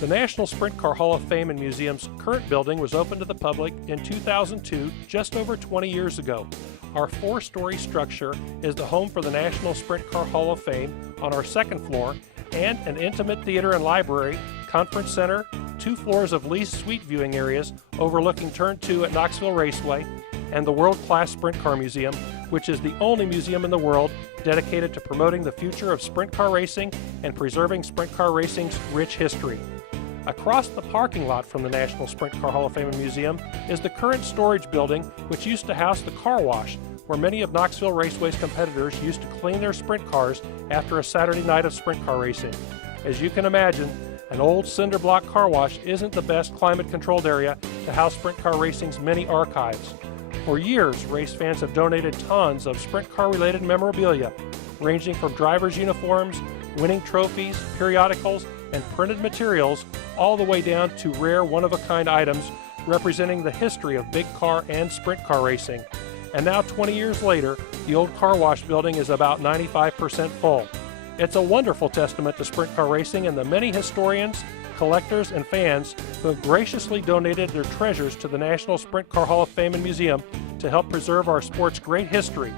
The National Sprint Car Hall of Fame and Museum's current building was opened to the public in 2002, just over 20 years ago. Our four-story structure is the home for the National Sprint Car Hall of Fame on our second floor, and an intimate theater and library, conference center, 2 floors of leased suite viewing areas overlooking Turn 2 at Knoxville Raceway, and the world-class Sprint Car Museum, which is the only museum in the world dedicated to promoting the future of sprint car racing and preserving sprint car racing's rich history. Across the parking lot from the National Sprint Car Hall of Fame and Museum is the current storage building, which used to house the car wash, where many of Knoxville Raceway's competitors used to clean their sprint cars after a Saturday night of sprint car racing. As you can imagine, an old cinder block car wash isn't the best climate-controlled area to house sprint car racing's many archives. For years, race fans have donated tons of sprint car-related memorabilia, ranging from drivers' uniforms, winning trophies, periodicals, and printed materials, all the way down to rare one-of-a-kind items representing the history of big car and sprint car racing. And now, 20 years later, the old car wash building is about 95% full. It's a wonderful testament to sprint car racing and the many historians, collectors, and fans who have graciously donated their treasures to the National Sprint Car Hall of Fame and Museum to help preserve our sport's great history.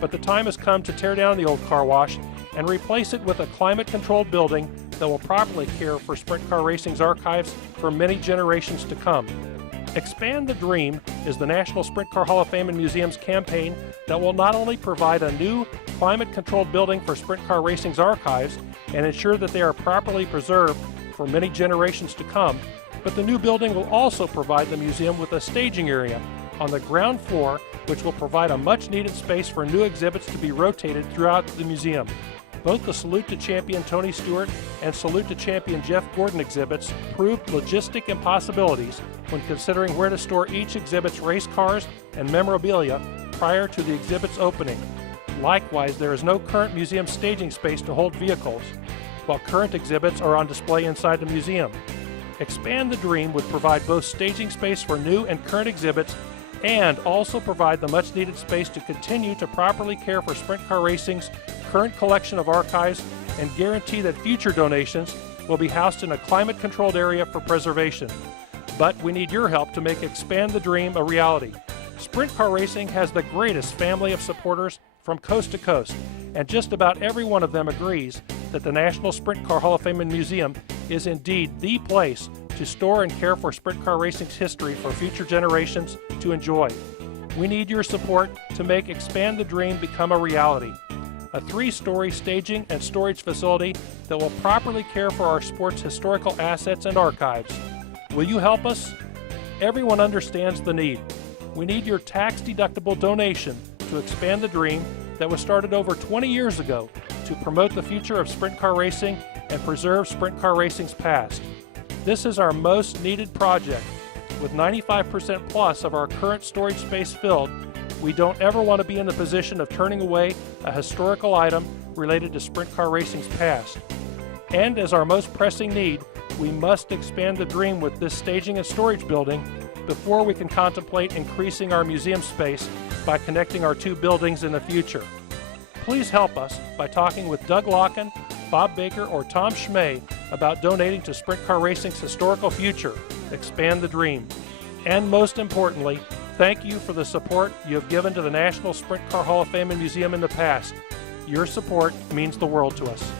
But the time has come to tear down the old car wash and replace it with a climate-controlled building that will properly care for sprint car racing's archives for many generations to come. Expand the Dream is the National Sprint Car Hall of Fame and Museum's campaign that will not only provide a new climate-controlled building for sprint car racing's archives and ensure that they are properly preserved for many generations to come, but the new building will also provide the museum with a staging area on the ground floor, which will provide a much-needed space for new exhibits to be rotated throughout the museum. Both the Salute to Champion Tony Stewart and Salute to Champion Jeff Gordon exhibits proved logistic impossibilities when considering where to store each exhibit's race cars and memorabilia prior to the exhibit's opening. Likewise, there is no current museum staging space to hold vehicles, while current exhibits are on display inside the museum. Expand the Dream would provide both staging space for new and current exhibits and also provide the much-needed space to continue to properly care for sprint car racing's current collection of archives and guarantee that future donations will be housed in a climate-controlled area for preservation. But we need your help to make Expand the Dream a reality. Sprint car racing has the greatest family of supporters from coast to coast, and just about every one of them agrees that the National Sprint Car Hall of Fame and Museum is indeed the place to store and care for sprint car racing's history for future generations to enjoy. We need your support to make Expand the Dream become a reality. A 3-story staging and storage facility that will properly care for our sport's historical assets and archives. Will you help us? Everyone understands the need. We need your tax-deductible donation to Expand the Dream that was started over 20 years ago to promote the future of sprint car racing and preserve sprint car racing's past. This is our most needed project. With 95% plus of our current storage space filled, we don't ever want to be in the position of turning away a historical item related to sprint car racing's past. And as our most pressing need, we must expand the dream with this staging and storage building before we can contemplate increasing our museum space by connecting our 2 buildings in the future. Please help us by talking with Doug Locken, Bob Baker, or Tom Schmay about donating to sprint car racing's historical future, Expand the Dream. And most importantly, thank you for the support you have given to the National Sprint Car Hall of Fame and Museum in the past. Your support means the world to us.